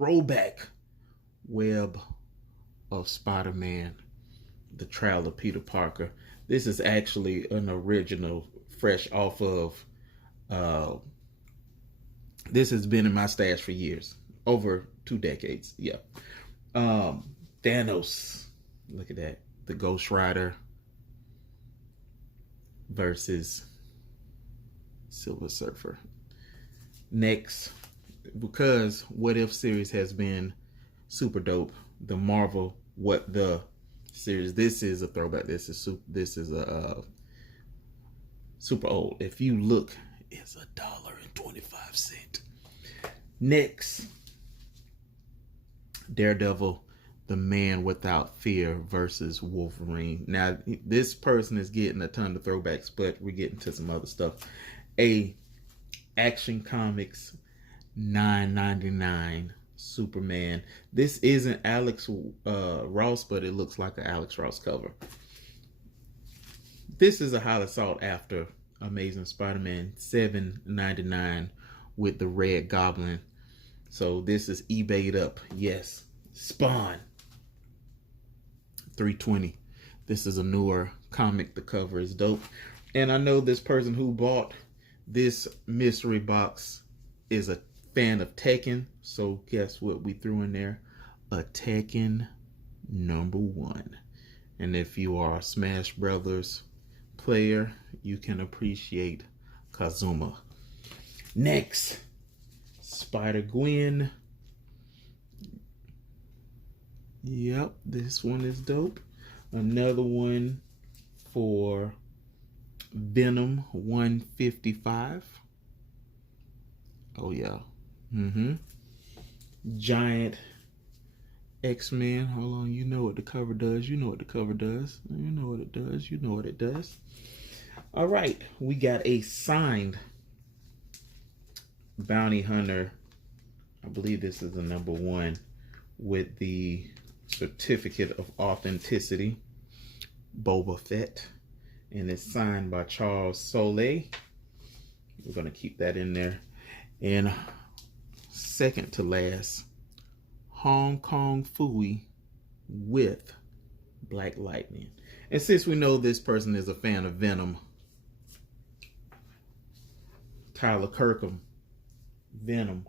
throwback Web of Spider-Man, the trial of Peter Parker. This is actually an original, fresh off of. This has been in my stash for years, over 2 decades. Yeah. Thanos. Look at that. The Ghost Rider versus Silver Surfer. Next, because What If series has been super dope, the Marvel What the series. This is a throwback. This is a super old. If you look, it's $1.25. Next, Daredevil, the Man Without Fear versus Wolverine. Now, this person is getting a ton of throwbacks, but we're getting to some other stuff. Action Comics, $9.99 Superman. This isn't Alex Ross, but it looks like an Alex Ross cover. This is a highly sought after Amazing Spider-Man, $7.99 with the Red Goblin. So this is eBayed up. Yes. Spawn, $3.20. This is a newer comic. The cover is dope. And I know this person who bought this mystery box is a fan of Tekken. So guess what we threw in there? A Tekken #1. And if you are a Smash Brothers player, you can appreciate Kazuma. Next, Spider-Gwen. Yep, this one is dope. Another one for Venom, $155. Oh yeah. Giant X-Men. Hold on, you know what the cover does. You know what the cover does. You know what it does. You know what it does. All right, we got a signed Bounty Hunter. I believe this is the #1 with the certificate of authenticity, Boba Fett, and it's signed by Charles Soule. We're gonna keep that in there. And second to last, Hong Kong Phooey with Black Lightning. And since we know this person is a fan of Venom, Tyler Kirkham, Venom,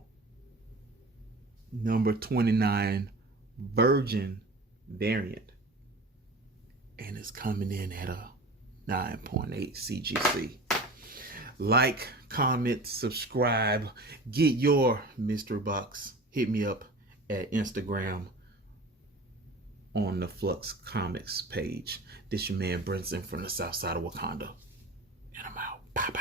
#29 Virgin variant, and it's coming in at a 9.8 CGC. Like, comment, subscribe, get your mystery box. Hit me up at Instagram on the Fluxcomics page. This your man Brinson from the south side of Wakanda, and I'm out. Bye bye.